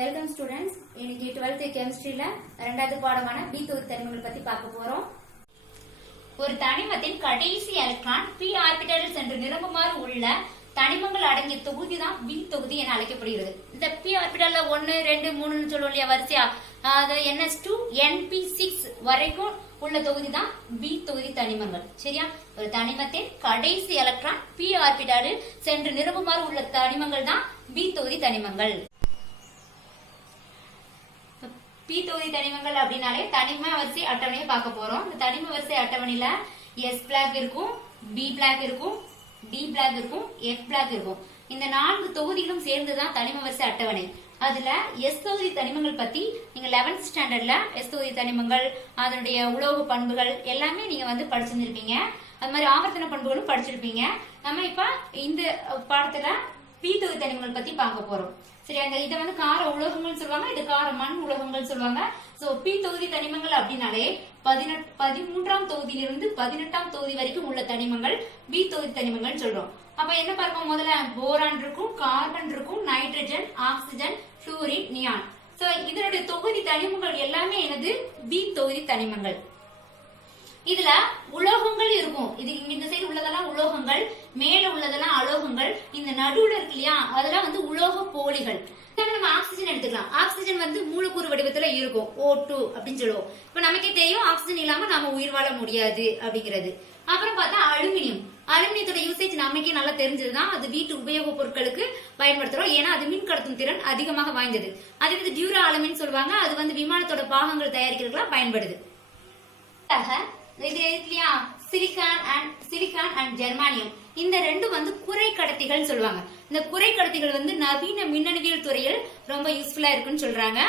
Welcome students. இன்னைக்கு 12th கெமிஸ்ட்ரியில இரண்டாவது பாடமான B தொகுதி தனிமங்கள் பத்தி பார்க்க போறோம். ஒரு தனிமத்தின் கடைசி எலக்ட்ரான் p ஆர்பிட்டாலில் சென்று நிரம்புமாறு உள்ள தனிமங்கள் அடங்கிய தொகுதி தான் பி தொகுதி என அழைக்கப்படுகிறது. இந்த p ஆர்பிட்டால்ல 1 2 3 சொல்லுவோம் இல்லையா வரிசையா, அது ns2 np6 வரைக்கும் உள்ள தொகுதி தான் பி தொகுதி தனிமங்கள். சரியா? ஒரு தனிமத்தின் கடைசி எலக்ட்ரான் p ஆர்பிட்டாலில் சென்று நிரம்புமாறு உள்ள தனிமங்கள் தான் பி தொகுதி தனிமங்கள். பி தொகுதி தனிமங்கள் அப்படின்னாலே தனிம வரிசை அட்டவணையை பார்க்க போறோம். இந்த தனிம வரிசை அட்டவணையில எஸ் பிளாக் இருக்கும், பி பிளாக் இருக்கும், டி பிளாக் இருக்கும், எஃப் பிளாக் இருக்கும். இந்த 4 தொகுதிகளும் சேர்ந்துதான் தனிம வரிசை அட்டவணை. அதுல எஸ் தொகுதி தனிமங்கள் பத்தி நீங்க 11th ஸ்டாண்டர்ட்ல எஸ் தொகுதி தனிமங்கள், அதனுடைய உலோக பண்புகள் எல்லாமே நீங்க படிச்சிருந்திருப்பீங்க. அது மாதிரி ஆவர்த்தன பண்புகளும் படிச்சிருப்பீங்க. நம்ம இப்ப இந்த பாடத்துல பி தொகுதி தனிமங்கள் பத்தி பார்க்க போறோம். சரி, அந்த இதை கார உலோகங்கள் சொல்லுவாங்க, இது கார மண் உலோகங்கள் சொல்லுவாங்க. சோ பி தொகுதி தனிமங்கள் அப்படின்னாலே 13ஆம் தொகுதியிலிருந்து 18ஆம் தொகுதி வரைக்கும் உள்ள தனிமங்கள் பி தொகுதி தனிமங்கள் சொல்றோம். அப்ப என்ன பார்ப்போம்? முதல்ல போரான் இருக்கும், கார்பன் இருக்கும், nitrogen, oxygen, fluorine, neon. So இதனுடைய தொகுதி தனிமங்கள் எல்லாமே எனது பி தொகுதி தனிமங்கள். இதுல உலோகங்கள் இருக்கும். இது இந்த சைடு உள்ளதெல்லாம் உலோகங்கள், மேல உள்ளதெல்லாம் அலோகங்கள், இந்த நடுவுல இருக்கு இல்லையா அதெல்லாம் உலோக போலிகள். நம்ம ஆக்சிஜன் எடுத்துக்கலாம். ஆக்சிஜன் மூலக்கூறு வடிவத்துல இருக்கும், O2 அப்படின்னு சொல்லுவோம். இப்ப நமக்கே தெரியும் ஆக்சிஜன் இல்லாம நாம உயிர் வாழ முடியாது அப்படிங்கிறது. அப்புறம் பார்த்தா அலுமினியம். அலுமினியத்தோட யூசேஜ் நமக்கே நல்லா தெரிஞ்சதுதான். அது வீட்டு உபயோக பொருட்களுக்கு பயன்படுத்துறோம். ஏன்னா அது மின் கடத்தும் திறன் அதிகமாக வாய்ந்தது. அது டியூரா அலுமின் சொல்லுவாங்க. அது விமானத்தோட பாகங்கள் தயாரிக்கிறதுக்கு பயன்படுது. சிலிக்கான் அண்ட் ஜெர்மானியம் இந்த ரெண்டும் குறை கடத்திகள் சொல்லுவாங்க. இந்த குறை கடத்திகள் நவீன மின்னணுவியல் துறையில் ரொம்ப யூஸ்ஃபுல்லா இருக்குன்னு சொல்றாங்க.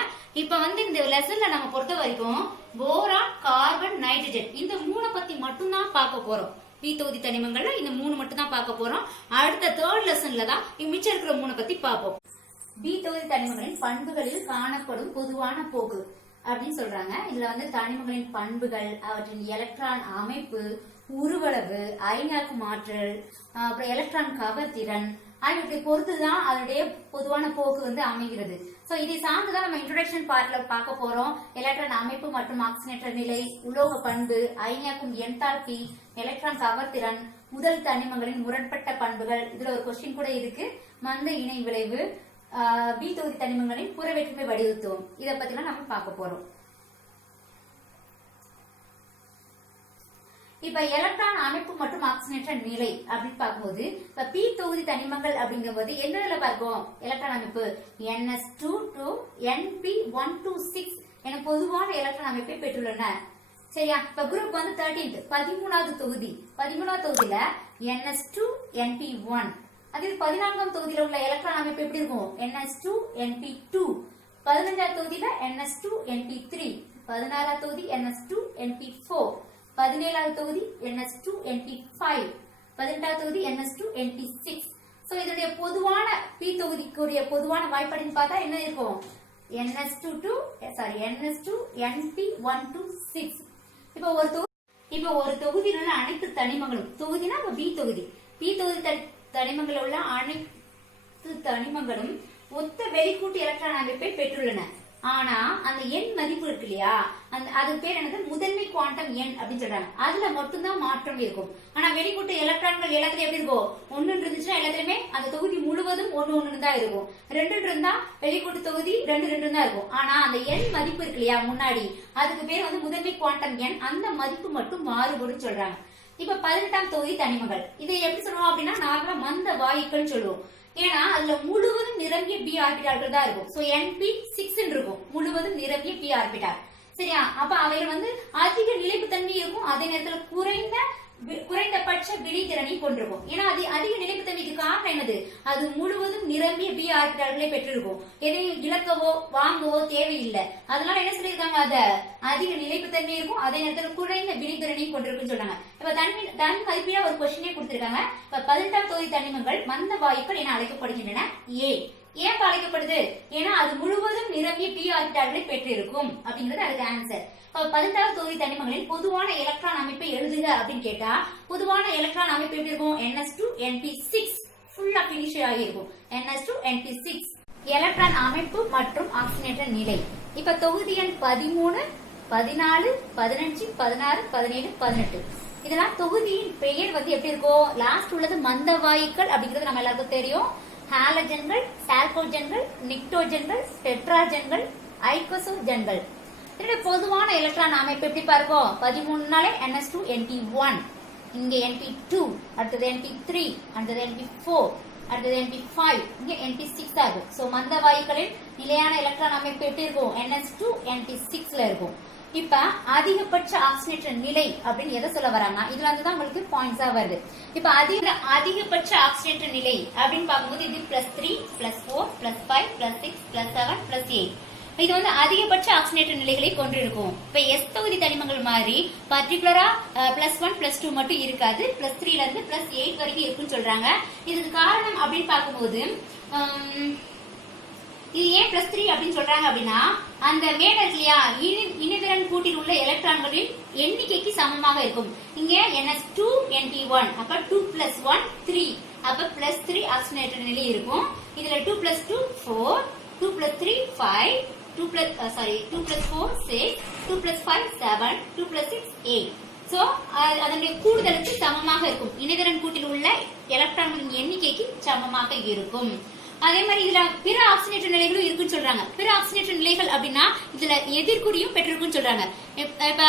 இப்ப இந்த லெசன்ல நம்ம பொறுத்த வரைக்கும் போரான், கார்பன், நைட்ரஜன் இந்த 3 பத்தி மட்டும்தான் பார்க்க போறோம். பி தொகுதி தனிமங்கள்ல இந்த 3 மட்டும் தான் பார்க்க போறோம். அடுத்த 3rd லெசன்ல தான் மிச்சம் இருக்கிற 3 பத்தி பார்ப்போம். பி தொகுதி தனிமங்களின் பண்புகளில் காணப்படும் பொதுவான போக்கு அப்படின்னு சொல்றாங்க. இதுல தனிமங்களின் பண்புகள், அவற்றின் எலக்ட்ரான் அமைப்பு, உருவளவு, அயனியாக்கும் ஆற்றல், அப்புறம் எலக்ட்ரான் கவர்திறன் ஆகியவற்றை பொறுத்துதான் அதனுடைய பொதுவான போக்கு அமைகிறது. சோ இதை சார்ந்துதான் நம்ம இன்ட்ரோடக்ஷன் பார்ட்ல பார்க்க போறோம். எலக்ட்ரான் அமைப்பு மற்றும் ஆக்சிஜனேற்ற நிலை, உலோக பண்பு, அயனியாக்கும் என்தால்பி, எலக்ட்ரான் கவர்திறன், முதல் தனிமங்களின் முரண்பட்ட பண்புகள். இதுல ஒரு கொஸ்டின் கூட இருக்கு, மந்த இணை விளைவு, பி தொகுதி தனிமங்களின் புற வேற்றுமை வடிவத்துவம். இதை பத்தி நம்ம பார்க்க போறோம். இப்ப எலக்ட்ரான் அமைப்பு மற்றும் ஆக்சிஜனேற்ற நிலை அப்படின்னு பார்க்கும்போது இப்ப பி தொகுதி தனிமங்கள் அப்படிங்கும்போது என்னதுல பார்ப்போம்? எலக்ட்ரான் அமைப்பு ns2 to np126 என பொதுவான எலக்ட்ரான் அமைப்பை பெற்றுள்ளன. சரியா? இப்ப குரூப் 13th 13வது தொகுதி. 13வது தொகுதியில ns2 np1. அது 14ஆம் தொகுதியில உள்ள எலக்ட்ரான் அமைப்பு எப்படி இருக்கும்? ns2 np2. 15ஆம் தொகுதியில ns2 np3. 16ஆம் தொகுதி ns2 np4. 17ஆவது தொகுதி ns2 np5. 18ஆவது தொகுதி ns2 np6. சோ இதனுடைய பொதுவான பி தொகுதிக்குரிய பொதுவான வாய்ப்பாடுன்னு பார்த்தா என்ன இருக்கும்? ns2 np126. இப்ப ஒரு தொகுதியில் உள்ள அனைத்து தனிமங்களும், தொகுதினா பி தொகுதி, பி தொகுதி தனிமங்களில் உள்ள அனைத்து தனிமங்களும் ஒத்த வெளிக்கூட்டு எலக்ட்ரான் அமைப்பை பெற்றுள்ளன. ஆனா அந்த எண் மதிப்பு இருக்கு இல்லையா, அது பேர் என்னது? முதன்மை குவாண்டம் எண் அப்படின்னு சொல்றாங்க. அதுல மட்டும்தான் மாற்றம் இருக்கும். ஆனா வெளிக்கூட்டு எலக்ட்ரான்கள் எல்லாத்துலயும் எப்படி இருக்கும்? 1 இருந்துச்சுன்னா எல்லாத்துலயுமே அந்த தொகுதி முழுவதும் 1 தான் இருக்கும். 2 இருந்தா வெளிக்கூட்டு தொகுதி 2 தான் இருக்கும். ஆனா அந்த எண் மதிப்பு இருக்கு இல்லையா முன்னாடி, அதுக்கு பேர் முதன்மை குவாண்டம் எண். அந்த மதிப்பு மட்டும் மாறுபடும் சொல்றாங்க. இப்ப 18ஆம் தொகுதி தனிமங்கள், இதை எப்படி சொல்லுவோம் அப்படின்னா நார்மலா மந்த வாயுக்கள் சொல்லுவோம். ஏன்னா அதுல முழுவதும் நிரம்பிய பி ஆர்பிட்டால்கள் தான் இருக்கும். சோ np6 இருக்கும், முழுவதும் நிரம்பிய பி ஆர்பிட்டால். சரியா? அப்ப அவையில அதிக நிலைப்புத்தன்மை இருக்கும், அதே நேரத்துல குறைந்தபட்ச விழித்திறனை கொண்டிருக்கும். ஏன்னா அது அதிக நிலைப்புத்தன்மைக்கு காரணம் என்னது? அது முழுவதும் நிரம்பிய பி ஆர்பிட்டால்களை பெற்றிருக்கும். எதையும் இழக்கவோ வாங்கவோ தேவையில்லை. அதனால என்ன சொல்லியிருக்காங்க? அத அதிக நிலைப்புத்தன்மை இருக்கும், அதே நேரத்தில் குறைந்த விழித்திறனையும் கொண்டிருக்குன்னு சொன்னாங்க. இப்ப தனி மதிப்பீடா ஒரு கொஸ்டினே கொடுத்திருக்காங்க. இப்ப 18ஆம் தொகுதி தனிமங்கள் மந்த வாயுக்கள் என அழைக்கப்படுகின்றன. ஏன் அழைக்கப்படுது? ஏன்னா அது முழுவதும் நிரம்பிய பி ஆர்பிட்டால்களை பெற்றிருக்கும் அப்படிங்கிறது அதுக்கு ஆன்சர். 18வது தொகுதி தனிமங்களின் பொதுவான எலக்ட்ரான் அமைப்பை எழுதுக அப்படின்னு கேட்டா பொதுவான எலக்ட்ரான் அமைப்பு எப்படி இருக்கும்? ns2 np6 ஃபுல்லா பினிஷ் ஆகி இருக்கும். ns2 np6 எலக்ட்ரான் அமைப்பு மற்றும் ஆக்சிஜனேற்ற நிலை. இப்ப தொகுதி எண் 13, 14, 15, 16, 17, 18 இதெல்லாம் தொகுதியின் பெயர் வந்து எப்படி இருக்கும்? லாஸ்ட் உள்ளது மந்த வாயுக்கள் அப்படிங்கிறது நம்ம எல்லாருக்கும் தெரியும். ஹாலஜன்கள், சால்கோஜன்கள், நிக்டோஜன்கள், டெட்ராஜன்கள், ஐகோசோஜன்கள். இதனுடைய பொதுவான எலக்ட்ரான் அமைப்பு எப்படி பார்க்கும்? 13 NS2 NP1, இங்க NP2, அடுத்தது NP3, அடுத்தது NP4, அடுத்தது NP5, இங்க NP6 ஆகும். சோ மந்த வாயுக்களின் நிலையான எலக்ட்ரான் அமைப்பு எப்படி இருக்கும்? NS2 NP6ல இருக்கும். இப்ப அதிகபட்ச ஆக்சிஜனேற்ற நிலை அப்படின்னு எதை சொல்ல வராங்க? இதுல இருந்து தான் உங்களுக்கு பாயிண்ட்ஸா வருது. இப்ப அதிகபட்ச ஆக்சிஜனேற்ற நிலை அப்படின்னு பார்க்கும்போது இது +3, +4, +5, +6, +7, +8. இது வந்து அதிகபட்ச ஆக்சிஜனேற்ற நிலைகளை கொண்டிருக்கும். இப்ப எஸ் தொகுதி தனிமங்கள் மாதிரி பர்டிகுலரா +1, +2 மட்டும் இருக்காது. +3ல இருந்து +8 வரைக்கும் இருக்குன்னு சொல்றாங்க. இதுக்கு காரணம் அப்படின்னு பார்க்கும்போது இது ஏன் +3 அப்படின்னு சொல்றாங்க அப்படின்னா, அந்த மேல இருக்கு இல்லையா, இணைதிறன் கூட்டில் உள்ள எலக்ட்ரான்களின் எண்ணிக்கைக்கு சமமாக இருக்கும். இங்க NS2 NP1, அப்ப 2 + 1 3, அப்ப +3 ஆக்சிஜனேற்ற நிலை இருக்கும். இதுல 2 + 2 4, 2 + 3 5, 2 + 4 6, 2 + 5 7, 2 + 6 8. சோ அதனுடைய கூடுதலுக்கு சமமாக இருக்கும். இணைதிறன் கூட்டில் உள்ள எலக்ட்ரான்களின் எண்ணிக்கைக்கு சமமாக இருக்கும். அதே மாதிரி இதுல பிற ஆக்சிஜனேற்ற நிலைகளும் இருக்குன்னு சொல்றாங்க. பிற ஆக்சிஜனேற்ற நிலைகள் அப்படின்னா இதுல எதிர்குறியும் பெற்றிருக்குன்னு சொல்றாங்க. இப்ப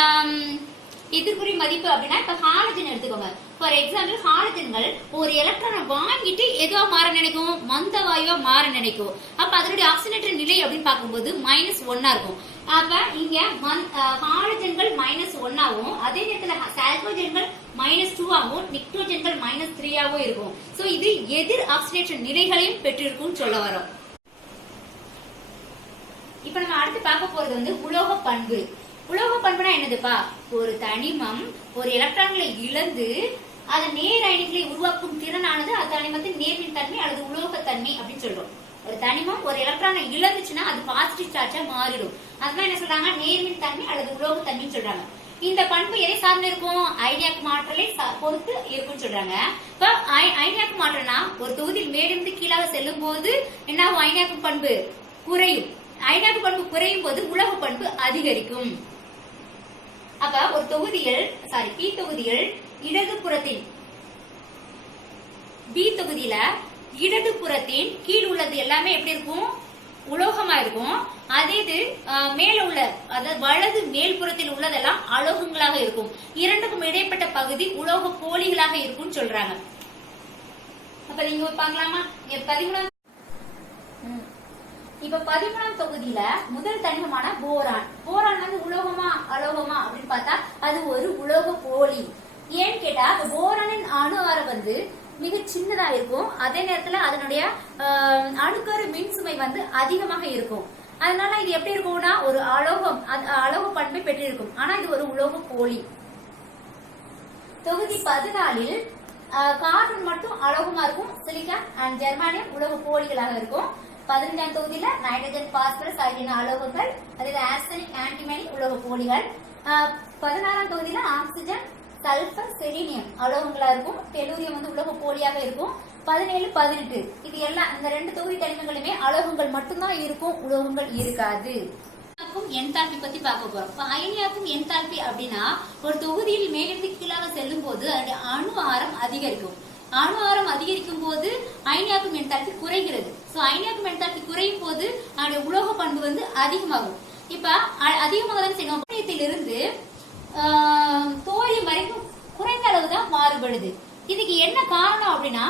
எதிர்குறி மதிப்பு அப்படின்னா இப்ப ஹாலஜன் எடுத்துக்கோங்க. ஃபார் எக்ஸாம்பிள் ஹாலஜன்கள் ஒரு எலக்ட்ரானை வாங்கிட்டு எதுவா மாற நினைக்கும்? மந்த வாயுவா மாற நினைக்கும். அப்ப அதனுடைய ஆக்சிஜனேற்ற நிலை அப்படின்னு பார்க்கும்போது -1 இருக்கும். அப்ப இங்க ஹாலஜன்கள் -1 ஆகும். அதே நேரத்துல சால்கோஜன்கள் -2 ஆகும். நிக்டோஜன்கள் -3 ஆகவும் இருக்கும். சோ இது எதிர் ஆக்சிஜனேற்ற நிலைகளையும் பெற்றிருக்கும் சொல்ல வரோம். இப்ப நம்ம அடுத்து பார்க்க போறது வந்து உலோக பண்பு. உலோக பண்புனா என்னதுப்பா? ஒரு தனிமம் ஒரு எலக்ட்ரான்களை இழந்து அதன் நேர் அயனிகளை உருவாக்கும் திறனானது அத்தனிமத்தின் நேர்மின் தன்மை அல்லது உலோகத்தன்மை அப்படின்னு சொல்றோம். ஒரு தனிமம் ஒரு எலக்ட்ரானை இழந்துச்சுன்னா அது பாசிட்டிவ் சார்ஜா மாறிடும். அதுதான் என்ன சொல்றாங்க? நேர்மின் தன்மை அல்லது உலோகத்தன்மைன்னு சொல்றாங்க. இந்த பண்பு எதை சார்ந்து இருக்கும்? அயனியாக்கு மாற்றலை பொறுத்து இருக்குன்னு சொல்றாங்க. இப்ப அயனியாக்கு மாற்றம்னா ஒரு தொகுதியில் மேலிருந்து கீழாக செல்லும் போது என்ன ஆகும்? அயனியாக்கு பண்பு குறையும். அயனியாக்கு பண்பு குறையும் போது உலோக பண்பு அதிகரிக்கும். அப்ப ஒரு தொகுதியில் பி தொகுதியில் இடதுபுறத்தின் பி தொகுதியில இடதுபுறத்தின் கீழ் உள்ளது எல்லாமே எப்படி இருக்கும்? உலோகமா இருக்கும். அதே இது மேல உள்ள அதாவது வலது மேல்புறத்தில் உள்ளதெல்லாம் அலோகங்களாக இருக்கும். இரண்டுக்கும் இடைப்பட்ட பகுதி உலோக போலிகளாக இருக்கும்னு சொல்றாங்க. அப்ப நீங்க பார்க்கலாமா? 13 இப்ப 13ஆம் தொகுதியில முதல் தனிமமான போரான். போரான் வந்து உலோகமா அலோகமா அப்படின்னு பார்த்தா அது ஒரு உலோக போலி. ஏன்னு கேட்டா போரானின் அணு ஆரம் வந்து மிக சின்னதா இருக்கும். அதே நேரத்துல அதனுடைய அணுக்கரு மின்சுமை வந்து அதிகமாக இருக்கும். அதனால இது எப்படி இருக்கும்னா ஒரு அலோக பண்பை பெற்றிருக்கும். ஆனா இது ஒரு உலோக போலி. தொகுதி 14ல் கார்பன் மட்டும் அலோகமா இருக்கும். சிலிக்கான் அண்ட் ஜெர்மானியம் உலோக போலிகளாக இருக்கும். 15ஆம் தொகுதியில நைட்ரஜன், பாஸ்பரஸ் ஆகிய அலோகங்கள், அதே ஆர்சனிக், ஆன்டிமனி உலோக போலிகள். 16ஆம் தொகுதியில ஆக்சிஜன், சல்பர், செலீனியம் அலோகங்களா இருக்கும். டெலூரியம் வந்து உலோக போலியாக இருக்கும். 17, 18 இது எல்லாம் இந்த 2 தொகுதி தனிமங்களுமே அலோகங்கள் மட்டும்தான் இருக்கும், உலோகங்கள் இருக்காது. என்தால்பி பத்தி பார்க்க போறோம். அயனியாக்கும் என்தால்பி அப்படின்னா ஒரு தொகுதியில் மேலிருந்து கீழாக செல்லும் போது அதனுடைய அணு ஆரம் அதிகரிக்கும். அணு ஆரம் அதிகரிக்கும் போது அயனியாக்கும் என்தால்பி குறைகிறது. சோ அயனியாக்கும் என்தால்பி குறையும் போது அதனுடைய உலோக பண்பு வந்து அதிகமாகும். இப்ப அதிகமாக தான் செய்யணும். இருந்து தோரியம் வரைக்கும் குறைந்த அளவுதான் மாறுபடுது. இதுக்கு என்ன காரணம் அப்படின்னா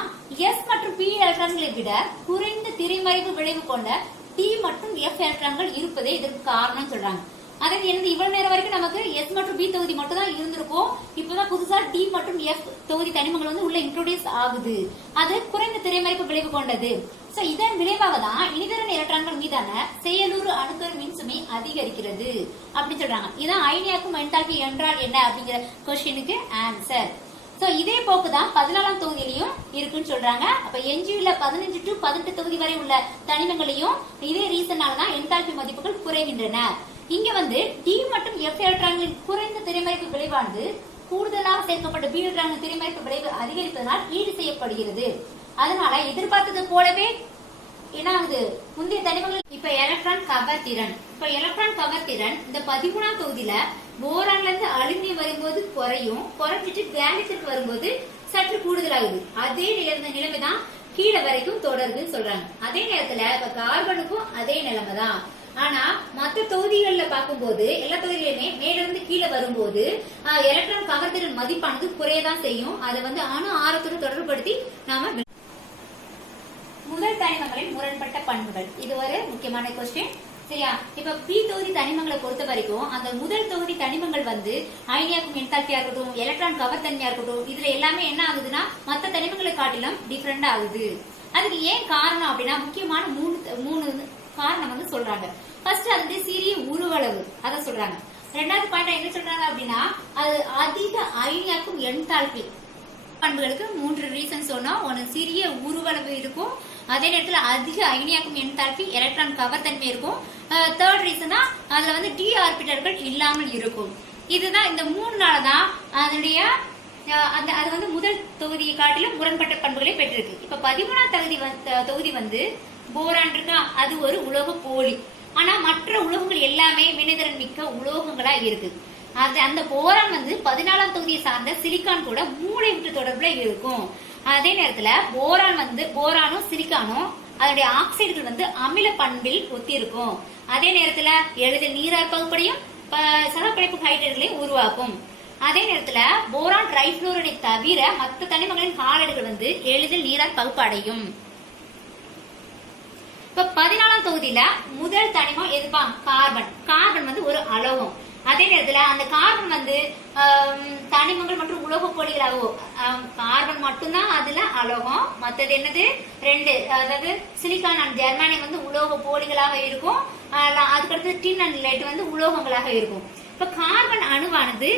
எஸ் மற்றும் பி எலக்ட்ரான்களை விட குறைந்த திரைமறைவு விளைவு கொண்ட டி மற்றும் எஃப் எலக்ட்ரான்கள் இருப்பதே இதற்கு காரணம் சொல்றாங்க. அதாவது இவ்வளவு நேரம் வரைக்கும் நமக்கு எஸ் மற்றும் பி தொகுதி மட்டும் தான் இருந்திருக்கும். இப்பதான் புதுசா டி மற்றும் எஃப் தொகுதி தனிமங்கள் வந்து உள்ள இன்ட்ரோடியூஸ் ஆகுது. அது குறைந்த திரைமறைப்பு விளைவு கொண்டது. சோ இதன் விளைவாக தான் இனிதரன் எலக்ட்ரான்கள் மீதான செயலூறு அணுக்கரு மின்சுமை அதிகரிக்கிறது அப்படின்னு சொல்றாங்க. இதான் அயனியாக்கும் என்தால்பி என்றால் என்ன அப்படிங்கிற கொஸ்டினுக்கு ஆன்சர். சோ இதே போக்குதான் 14ஆம் தொகுதியிலையும் இருக்குன்னு சொல்றாங்க. அப்ப எஞ்சியுள்ள 15 to 18 தொகுதி வரை உள்ள தனிமங்களையும் இதே ரீசனாலதான் என்தால்பி மதிப்புகள் குறைகின்றன. இங்க வந்து டி மற்றும் எஃப் எலக்ட்ரான்களின் குறைந்த திரைமறைப்பு விளைவானது கூடுதலாக சேர்க்கப்பட்ட பி எலக்ட்ரான்களின் திரைமறைப்பு விளைவு அதிகரிப்பதனால் ஈடு செய்யப்படுகிறது. அதனால எதிர்பார்த்தது போலவே என்ன ஆகுது, முந்தைய தனிமங்கள் இப்ப எலக்ட்ரான் கவர்திறன். இப்ப எலக்ட்ரான் கவர்திறன் இந்த 13ஆம் தொகுதியில போரான்ல இருந்து அலுமினியம் வரும்போது குறையும், குறைஞ்சிட்டு கேலியத்திற்கு வரும்போது சற்று கூடுதலாகுது. அதே நிலைமைதான் கீழே வரைக்கும் தொடருதுன்னு சொல்றாங்க. அதே நேரத்துல இப்ப கார்பனுக்கும் அதே நிலைமைதான். ஆனா மற்ற தொகுதிகள்ல பார்க்கும்போது எல்லா தொகுதியிலுமே மேல இருந்து கீழே வரும்போது எலக்ட்ரான் கவர்திறன் மதிப்பானது குறையதான் செய்யும். அதை வந்து அணு ஆரத்துடன் தொடர்புபடுத்தி நாம முதல் தனிமங்களின் முரண்பட்ட பண்புகள், இது ஒரு முக்கியமான கொஸ்டின். சரியா? இப்ப பி தொகுதி தனிமங்களை பொறுத்த வரைக்கும் அந்த முதல் தொகுதி தனிமங்கள் வந்து அயனியாக்கும் என்தால்பியா இருக்கட்டும், எலக்ட்ரான் கவர்தன்மையா இருக்கட்டும், இதுல எல்லாமே என்ன ஆகுதுன்னா மற்ற தனிமங்களை காட்டிலும் டிஃபரெண்ட் ஆகுது. அதுக்கு ஏன் காரணம் அப்படின்னா முக்கியமான மூணு காரணம் வந்து சொல்றாங்க. ஃபர்ஸ்ட் அது சிறிய உருவளவு, அத சொல்றாங்க. ரெண்டாவது பாயிண்ட் என்ன சொல்றாங்க அப்படின்னா அது அதிக அயனியாக்கும் என்தால்பி பண்புகளுக்கு 3 ரீசன் சொன்னோம். ஒன்னு சிறிய உருவளவு இருக்கும், அதே நேரத்துல அதிக அயனியாக்கும் என்தால்பி, எலக்ட்ரான் கவர்தன்மை இருக்கும். தேர்ட் ரீசனா அதுல வந்து டி ஆர்பிட்டர்கள் இல்லாமல் இருக்கும். இதுதான் இந்த 3 நாளதான் அதனுடைய அது வந்து முதல் தொகுதியை காட்டிலும் முரண்பட்ட பண்புகளை பெற்றிருக்கு. இப்ப 13ஆம் தொகுதி வந்து போரான் இருக்கா, அது ஒரு உலோக போலி. ஆனா மற்ற உலோகங்கள் எல்லாமே வினைத்திறன் மிக்க உலோகங்களா இருக்கு. அந்த போரான் வந்து 14ஆம் தொகுதியை சார்ந்த சிலிக்கான் கூட மூளை விட்டு தொடர்புல இருக்கும். அதே நேரத்துல போரானும் சிலிக்கானும் அதனுடைய ஆக்சைடுகள் வந்து அமில பண்பில் ஒத்தி இருக்கும். அதே நேரத்துல எளிதில் நீரார் பகுப்படையும் சகப்பிணைப்பு ஹைட்ரேட்டுகளையும் உருவாக்கும். அதே நேரத்துல போரான் ட்ரைஃபுளோரைடை தவிர மற்ற தனிமங்களின் ஹாலைடுகள் வந்து எளிதில் நீரார் பகுப்படையும். இப்ப 14ஆம் தொகுதியில முதல் தனிமம் எதுப்பா? கார்பன் வந்து ஒரு அலோகம். அதே நேரத்துல அந்த கார்பன் வந்து தனிமங்கள் மற்றும் உலோக போலிகளாகவோ, கார்பன் மட்டும்தான் அதுல அலோகம், மற்றது என்னது 2, அதாவது சிலிக்கான் அண்ட் ஜெர்மானியம் வந்து உலோக போலிகளாக இருக்கும். அதுக்கடுத்து டின் அண்ட் லெட் வந்து உலோகங்களாக இருக்கும். இப்ப கார்பன் அணுவானது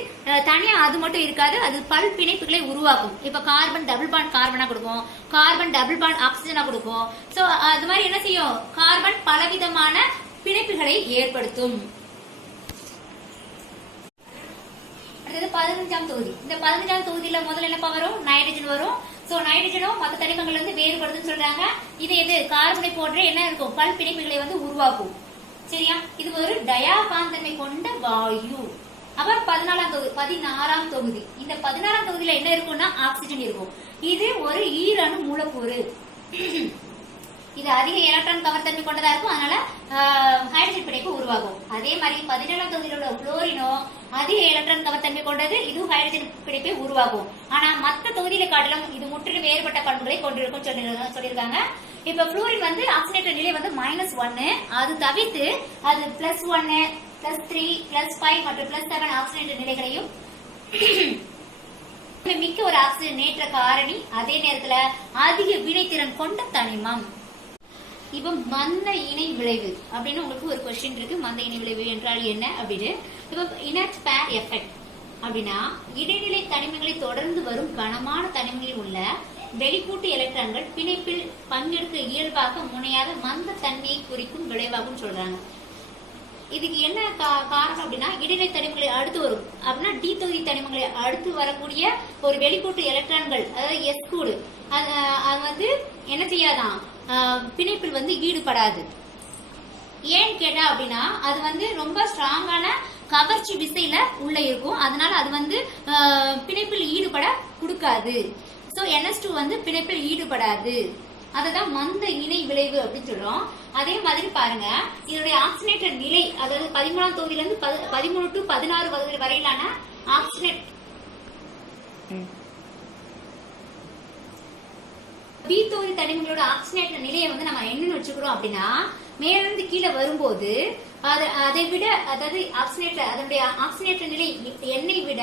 தனியா அது மட்டும் இருக்காது, அது பல் பிணைப்புகளை உருவாக்கும். இப்ப கார்பன் டபுள் பாண்ட் கார்பனா கொடுக்கும், கார்பன் டபுள் பாண்ட் ஆக்சிஜனா கொடுக்கும். சோ அது மாதிரி என்ன செய்யும், கார்பன் பலவிதமான பிணைப்புகளை ஏற்படுத்தும். 15ஆம் தொகுதி. இந்த 15ஆம் தொகுதியில முதல்ல என்னப்பா வரும்? நைட்ரஜன் வரும். சோ நைட்ரஜனும் மற்ற தனிமங்கள் வந்து வேறுபடுதுன்னு சொல்றாங்க. இது எது? கார்பனை போன்ற என்ன இருக்கும், பல் பிணைப்புகளை வந்து உருவாக்கும். சரியா? இது ஒரு டயாகாந்தன்மை கொண்ட வாயு. அப்புறம் 16ஆம் தொகுதி. இந்த 16ஆம் தொகுதியில என்ன இருக்கும்னா ஆக்சிஜன் இருக்கும். இது ஒரு ஈரணு மூலக்கூறு. இது அதிக எலக்ட்ரான் கவர்தன்மை கொண்டதா இருக்கும், அதனால ஹைட்ரஜன் பிணைப்பு உருவாகும். அதே மாதிரி 17ஆம் தொகுதியில் உள்ள புளோரினோ அதிக எலக்ட்ரான் கவர்தன்மை கொண்டது, இதுவும் ஹைட்ரஜன் பிணைப்பை உருவாகும். ஆனா மற்ற தொகுதியில காட்டிலும் இது முற்றிலும் வேறுபட்ட பண்புகளை கொண்டிருக்கும் சொல்லியிருக்காங்க. இப்ப புளோரின் வந்து ஆக்சிஜனேற்ற நிலை வந்து -1, அது தவிர்த்து அது +1, +3, +5 மற்றும் +7 ஆக்சிஜனேற்ற நிலைகளையும் மிக்க ஒரு ஆக்சிஜனேற்ற காரணி. அதே நேரத்துல அதிக வினைத்திறன் கொண்ட தனிமம். இப்ப மந்த இணை விளைவு அப்படின்னு உங்களுக்கு ஒரு கொஸ்டின் இருக்கு. மந்த இணை விளைவு என்றால் என்ன அப்படின்னு. இப்ப இனர்ட் பேர் எஃபெக்ட் அப்படின்னா இடைநிலை தனிமங்களை தொடர்ந்து வரும் கனமான தனிமங்களில் உள்ள வெளிக்கூட்டு எலக்ட்ரான்கள் பிணைப்பில் பங்கெடுக்க இயல்பாக முனையாத மந்த தன்மையை குறிக்கும் விளைவாகும் சொல்றாங்க. இதுக்கு என்ன காரணம் அப்படின்னா இடைநிலை தனிமங்களை அடுத்து வரும் அப்படின்னா டி தொகுதி தனிமங்களை அடுத்து வரக்கூடிய ஒரு வெளிக்கூட்டு எலக்ட்ரான்கள், அதாவது எஸ் கூடு, அது வந்து என்ன செய்யாதான், பிணைப்பில் வந்து ஈடுபடாது. ஏன்னு கேட்டா அப்படின்னா அது வந்து ரொம்ப ஸ்ட்ராங்கான கவர்ச்சி விசையில உள்ள இருக்கும், அதனால அது வந்து பிணைப்பில் ஈடுபட கொடுக்காது. சோ NH2 வந்து பிணைப்பில் ஈடுபடாது. அததான் மந்த இணை விளைவு அப்படின்னு சொல்றோம். அதே மாதிரி பாருங்க, இதனுடைய ஆக்சிஜனேற்ற நிலை, அதாவது 13ஆம் தொகுதியில இருந்து 13 to 16 வரையிலான ஆக்சிஜனேட் பி தொகுதி தனிமங்களோட ஆக்சிஜனேற்ற நிலையை வந்து நம்ம என்னன்னு வச்சுக்கிறோம் அப்படின்னா மேலிருந்து கீழே வரும்போது அதை விட, அதாவது அதனுடைய ஆக்சிஜனேற்ற நிலை எண்ணை விட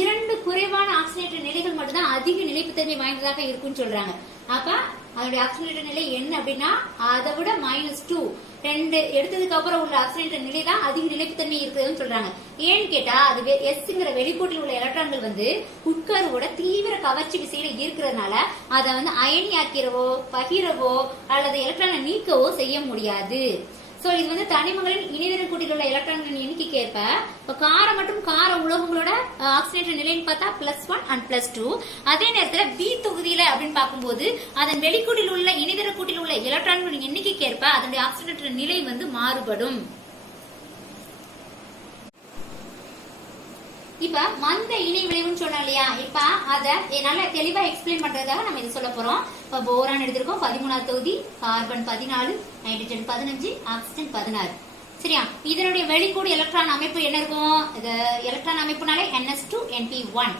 2 குறைவான ஆக்சிஜனேற்ற நிலைகள் மட்டும்தான் அதிக நிலைப்புத்தன்மை வாய்ந்ததாக இருக்கும்னு சொல்றாங்க. அப்ப அதனுடைய ஆக்சிஜனேற்ற நிலை என்ன அப்படின்னா அதை விட -2 எடுத்ததுக்கு அப்புறம் உள்ள ஆக்சிஜனேற்ற நிலை தான் அதிக நிலைப்புத்தன்மை இருக்குதுன்னு சொல்றாங்க. ஏன்னு கேட்டா அது எஸ்ங்கிற வெளிக்கூட்டில் உள்ள எலக்ட்ரான்கள் வந்து உட்கருவோட தீவிர கவர்ச்சி விசையில இருக்கிறதுனால அதை வந்து அயனியாக்கிறவோ பகிரவோ அல்லது எலக்ட்ரானை நீக்கவோ செய்ய முடியாது. சோ இது வந்து தனிமங்களின் இணைதிறன் கூட்டில் உள்ள எலக்ட்ரான்களின் எண்ணிக்கைக்கு ஏற்ப இப்ப கார மற்றும் கார உலோகங்களோட ஆக்சிஜனேற்ற நிலைன்னு பார்த்தா +1 and +2. அதே நேரத்துல பி தொகுதியில அப்படின்னு பார்க்கும்போது அதன் வெளிக்கூட்டில் உள்ள இணைதிறன் கூட்டில் உள்ள எலக்ட்ரான்களின் எண்ணிக்கைக்கு ஏற்ப அதனுடைய ஆக்சிஜனேற்ற நிலை வந்து மாறுபடும். இப்ப மந்த இணை விளைவுன்னு சொன்னோம் இல்லையா, இப்ப அத நல்லா தெளிவா எக்ஸ்பிளைன் பண்றதுக்காக நம்ம இது சொல்ல போறோம். இப்ப போரான் எடுத்திருக்கோம் 13வது தொகுதி, கார்பன் 14, நைட்ரஜன் 15, ஆக்சிஜன் 16. சரியா? இதனுடைய வெளிக்கூடு எலக்ட்ரான் அமைப்பு என்ன இருக்கும்? இது எலக்ட்ரான் அமைப்புனாலே ns2np1,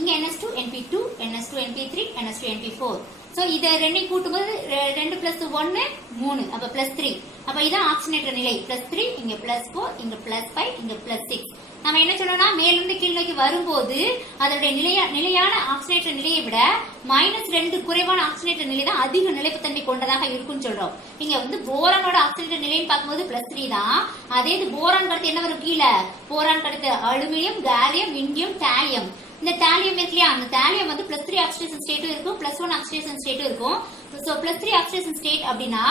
இங்க ns2np2, ns2np3, ns2np4. சோ இத ரெண்டையும் கூட்டும்போது 2 + 1 3, அப்ப +3. அப்ப இதான் ஆக்சிஜனேற்ற நிலை. +3, இங்க +4, இங்க +5, இங்க +6. நம்ம என்ன சொல்லணும்னா மேலிருந்து கீழ் நோக்கி வரும்போது அதனுடைய நிலையான ஆக்சிஜனேற்ற நிலையை விட -2 குறைவான ஆக்சிஜனேற்ற நிலை தான் அதிக நிலைப்புத்தன்மை கொண்டதாக இருக்கும்னு சொல்றோம். இங்க வந்து போரானோட ஆக்சிஜனேற்ற நிலைன்னு பார்க்கும்போது +3 தான். அதே இது போரான் கடத்து என்ன வரும் கீழே? போரான் கடத்து அலுமினியம், கேலியம், இண்டியம், தாலியம். இந்த தாலியம் இருக்கு இல்லையா, அந்த தாலியம் வந்து +3 ஆக்சிடேஷன் ஸ்டேட்டும் இருக்கும், +1 ஆக்சிடேஷன் ஸ்டேட்டும் இருக்கும். சோ +3 ஆக்சிடேஷன் ஸ்டேட் அப்படின்னா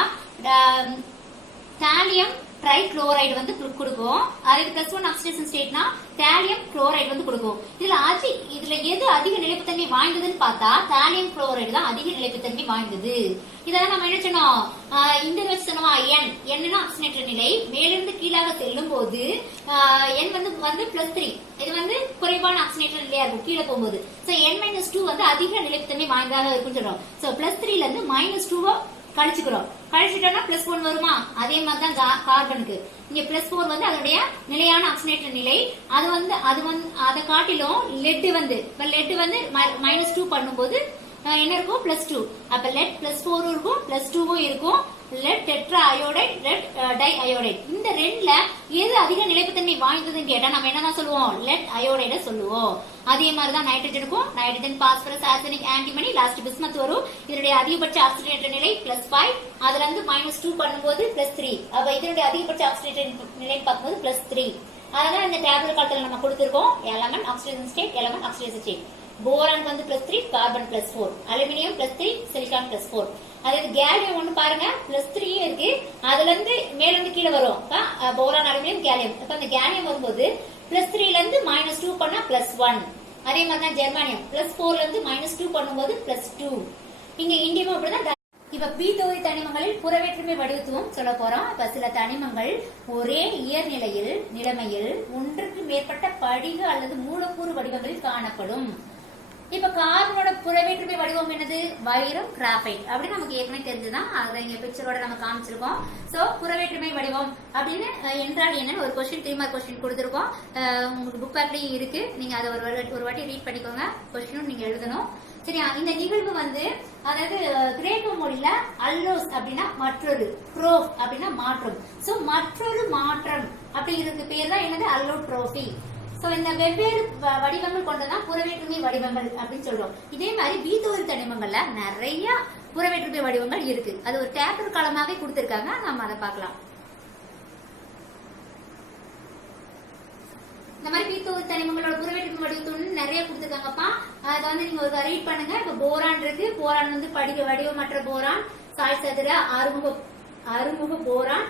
தாலியம் ட்ரைக்ளோரைடு வந்து கொடுக்கும். அதே +1 ஆக்சிடேஷன் ஸ்டேட்னா தாலியம் குளோரைடு வந்து கொடுக்கும். இதுல எது அதிக நிலைப்புத்தன்மை வாய்ந்ததுன்னு பார்த்தா தாலியம் குளோரைடு தான் அதிக நிலைப்புத்தன்மை வாய்ந்தது. இதெல்லாம் நம்ம என்ன சொன்னோம், இந்த வச்சு சொன்னோமா, என்னன்னா ஆக்சிஜனேற்ற நிலை மேலிருந்து கீழாக செல்லும் போது n வந்து +3, இது வந்து குறைவான ஆக்சிஜனேற்ற நிலையா இருக்கும் கீழே போகும்போது. சோ n-2 வந்து அதிக நிலைப்புத்தன்மை வாய்ந்ததாக இருக்குன்னு சொல்றோம். சோ +3ல இருந்து -2 கழிச்சுக்கிறோம். கழிச்சுட்டோம்னா +1 வருமா? அதே மாதிரி தான் கார்பனுக்கு இங்க +4 வந்து அதனுடைய நிலையான ஆக்சிஜனேற்ற நிலை. அதை காட்டிலும் லெட் வந்து -2 பண்ணும்போது என்ன இருக்கும்? +2. அப்ப லெட் +4 இருக்கும், +2 இருக்கும். Lead tetra iodide, lead di iodide. இந்த ரெண்டுல எது அதிக நிலைப்புத்தன்மை வாய்ந்ததுன்னு கேட்டா நம்ம என்னதான் சொல்லுவோம்? லெட் அயோடைட சொல்லுவோம். அதே மாதிரிதான் நைட்ரஜனுக்கும், nitrogen, phosphorus, arsenic, antimony, last bismuth வரும். இதனுடைய அதிகபட்ச ஆக்சிஜனேற்ற நிலை +5, அதுல இருந்து -2 பண்ணும்போது +3. அப்ப இதனுடைய அதிகபட்ச ஆக்சிஜனேற்ற நிலை பார்க்கும்போது +3. அதான் இந்த டேப்லெட் காலத்துல நம்ம கொடுத்திருக்கோம். Element oxygen state, element oxygen state. Boron வந்து +3, கார்பன் +4, அலுமினியம் +3, சிலிக்கான் +4. அதாவது கேலியம் ஒண்ணு பாருங்க +3 இருக்கு, அதுல இருந்து மேல இருந்து கீழே வரும் போரான், அலுமினியம், கேலியம். இப்ப அந்த கேலியம் வரும்போது +3ல இருந்து -2 பண்ணா +1. அதே மாதிரி தான் ஜெர்மானியம் +4ல இருந்து -2 பண்ணும்போது +2. இங்க இண்டியம் அப்படிதான். இப்ப பி தொகுதி தனிமங்களில் புறவேற்றுமை வடிவத்துவம் சொல்ல போறோம். இப்ப சில தனிமங்கள் ஒரே நிலைமையில் ஒன்றுக்கு மேற்பட்ட படிக அல்லது மூலக்கூறு வடிவங்களில் காணப்படும். இப்ப கார்பனோட புறவேற்றுமை வடிவம் என்னது? வைரம், கிராஃபைட் அப்படின்னு நமக்கு ஏற்கனவே தெரிஞ்சுதான். அதை இங்க பிக்சரோட நம்ம காமிச்சிருக்கோம். சோ புறவேற்றுமை வடிவம் அப்படின்னு என்றால் என்னன்னு ஒரு கொஸ்டின், 3 மார்க் கொஸ்டின் கொடுத்திருக்கோம். உங்களுக்கு புக் பேக்லயும் இருக்கு, நீங்க அதை ஒரு வாட்டி ரீட் பண்ணிக்கோங்க. கொஸ்டினும் நீங்க எழுதணும். சரியா? இந்த நிகழ்வு வந்து அதாவது கிரேக்க மொழியில அல்லோஸ் அப்படின்னா மற்றொரு, ப்ரோஃப் அப்படின்னா மாற்றம். சோ மற்றொரு மாற்றம் அப்படிங்கிறதுக்கு பேர் தான் என்னது? அல்லோட்ரோபி. சோ இந்த வெவ்வேறு வடிவங்கள் கொண்டதான் புறவேற்றுமை வடிவங்கள் அப்படின்னு சொல்றோம். இதே மாதிரி பி தொகுதி தனிமங்கள்ல நிறைய புறவேற்றுமை வடிவங்கள் இருக்கு. அது ஒரு டேப்லெட் காலமாவே கொடுத்திருக்காங்க, நம்ம அதை பார்க்கலாம். இந்த மாதிரி பி தொகுதி தனிமங்களோட புறவேற்றுமை வடிவத்துடன் நிறைய கொடுத்திருக்காங்கப்பா. அதை வந்து நீங்க ஒரு ரீட் பண்ணுங்க. இப்ப போரான் இருக்கு. போரான் வந்து வடிவமற்ற போரான், சாய் சதுர அறுமுக போரான்,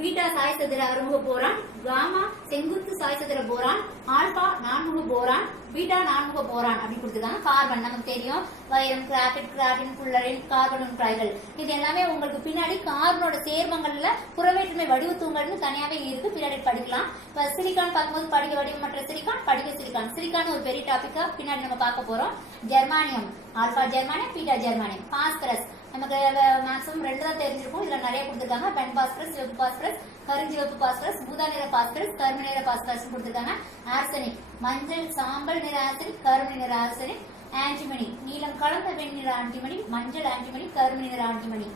பீட்டா சாய் சதுர அறுமுக போரான், காமா செங்குத்து சாய் சதுர போரான், ஆல்பா நான்முக போரான், பீட்டா நான்முக போரான் அப்படின்னு கொடுத்துருக்காங்க. கார்பன் நமக்கு தெரியும், வைரம், கிராஃபைட், கிராபின், புல்லரின், கார்பன் குழாய்கள். இது எல்லாமே உங்களுக்கு பின்னாடி கார்பனோட சேர்மங்கள்ல புறவேற்றுமை வடிவத்துவங்கள்னு தனியாவே இருக்கு, பின்னாடி படிக்கலாம். இப்ப சிலிக்கான் பார்க்கும்போது படிக வடிவமற்ற சிலிக்கான், படிக சிலிக்கான். சிலிக்கான் ஒரு பெரிய டாபிக்கா பின்னாடி நம்ம பார்க்க போறோம். ஜெர்மானியம், ஆல்பா ஜெர்மானியம், பீட்டா ஜெர்மானியம். பாஸ்பரஸ் நமக்கு மேக்ஸிமம் 2 தான் தெரிஞ்சிருக்கும், இதுல நிறைய கொடுத்திருக்காங்க. பென் பாஸ்பரஸ், சிவப்பு பாஸ்பரஸ், கருஞ்சிவப்பு பாஸ்பரஸ், ஊதா நிற பாஸ்பரஸ், கருமை நிற பாஸ்பரஸ் கொடுத்திருக்காங்க. ஆர்சனிக், மஞ்சள் சாம்பல் நிற ஆர்சனிக், கருமை நிற ஆர்சனிக். ஆன்டிமனி, நீலம் கலந்த வெண்ணிற ஆன்டிமனி, மஞ்சள் ஆன்டிமனி, கருமை நிற ஆன்டிமனி.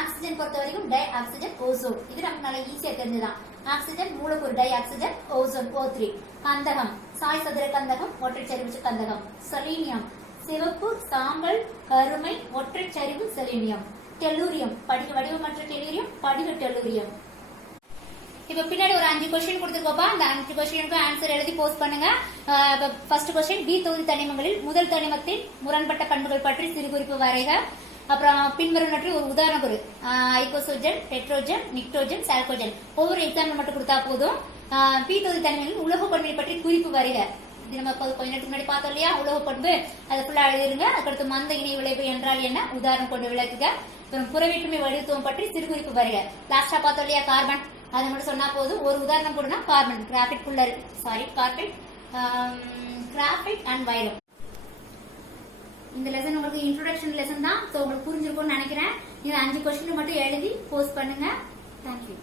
ஆக்சிஜன் பொறுத்த வரைக்கும் டை ஆக்சிஜன், ஓசோன். இது நமக்கு நல்லா ஈஸியா தெரிஞ்சுதான். ஆக்சிஜன் மூலக்கூறு டை ஆக்சிஜன், ஓசோன் O3. கந்தகம், சாய் சதுர கந்தகம், ஒற்றை சரிவு கந்தகம். செலீனியம், சிவப்பு, சாம்பல், கருமை, ஒற்றை சரிவு செலீனியம். டெல்லூரியம், படிக வடிவமற்ற டெல்லூரியம், படிக டெல்லூரியம். இப்ப பின்னாடி ஒரு 5 கொஸ்டின் கொடுத்துருக்கோப்பா. அந்த 5 கொஸ்டினுக்கு ஆன்சர் எழுதி போஸ்ட் பண்ணுங்க. ஃபர்ஸ்ட் கொஸ்டின், பி தொகுதி தனிமங்களில் முதல் தனிமத்தின் முரண்பட்ட பண்புகள் பற்றி சிறு குறிப்பு வரைக. அப்புறம் பின்வருவனவற்றில் ஒரு உதாரணம் கொடு. ஐகோசோஜன், ஹெட்ரோஜன், நிக்டோஜன், சால்கோஜன். ஒவ்வொரு எக்ஸாம்பிள் மட்டும் கொடுத்தா போதும். பி தொகுதி தனிமங்களின் உலோக பண்பை பற்றி குறிப்பு வரைக. இது நம்ம கொஞ்ச நேரத்துக்கு முன்னாடி பார்த்தோம் இல்லையா, உலோக பண்பு. அதை ஃபுல்லா எழுதிருங்க. அதுக்கடுத்து மந்த இணை விளைவு என்றால் என்ன, உதாரணம் கொண்டு விளக்குக. அப்புறம் புறவேற்றுமை வடிவத்துவம் பற்றி சிறுகுறிப்பு வரைக. லாஸ்டா பார்த்தோம் இல்லையா கார்பன், அதை மட்டும் சொன்னா போதும். ஒரு உதாரணம் போடுனா கார்பன், கிராஃபைட் அண்ட் வைரம். இந்த லெசன் உங்களுக்கு இன்ட்ரோடக்ஷன் லெசன் தான். உங்களுக்கு புரிஞ்சிருக்கும்னு நினைக்கிறேன். இந்த 5 கொஸ்டின் மட்டும் எழுதி போஸ்ட் பண்ணுங்க. தேங்க்யூ.